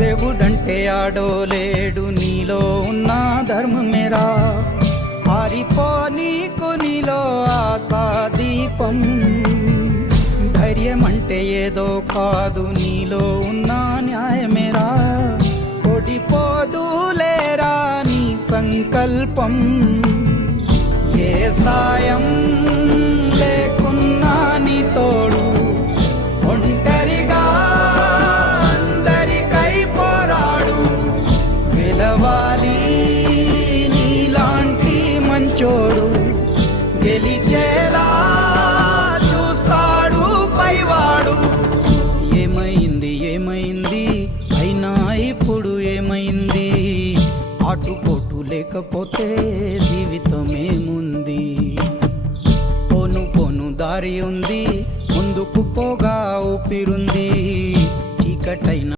దేవుడంటే ఆడోలేడు నీలో ఉన్న ధర్మమేరా ఆరిపో నీకు నీలో ఆశాదీపం ధైర్యం అంటే ఏదో కాదు నీలో ఉన్న న్యాయమేరా ఓడిపోదులేరా నీ సంకల్పం ఏ సాయం లేకున్నా నీ తోడు ఒంటరిగా అందరికై పోరాడు గెలవాలి నీలాంటి మంచోడు గెలిచేలా చూస్తాడు పైవాడు ఏమైంది ఏమైంది అయినా ఇప్పుడు ఏమైంది ఆటుపోటు లేకపోతే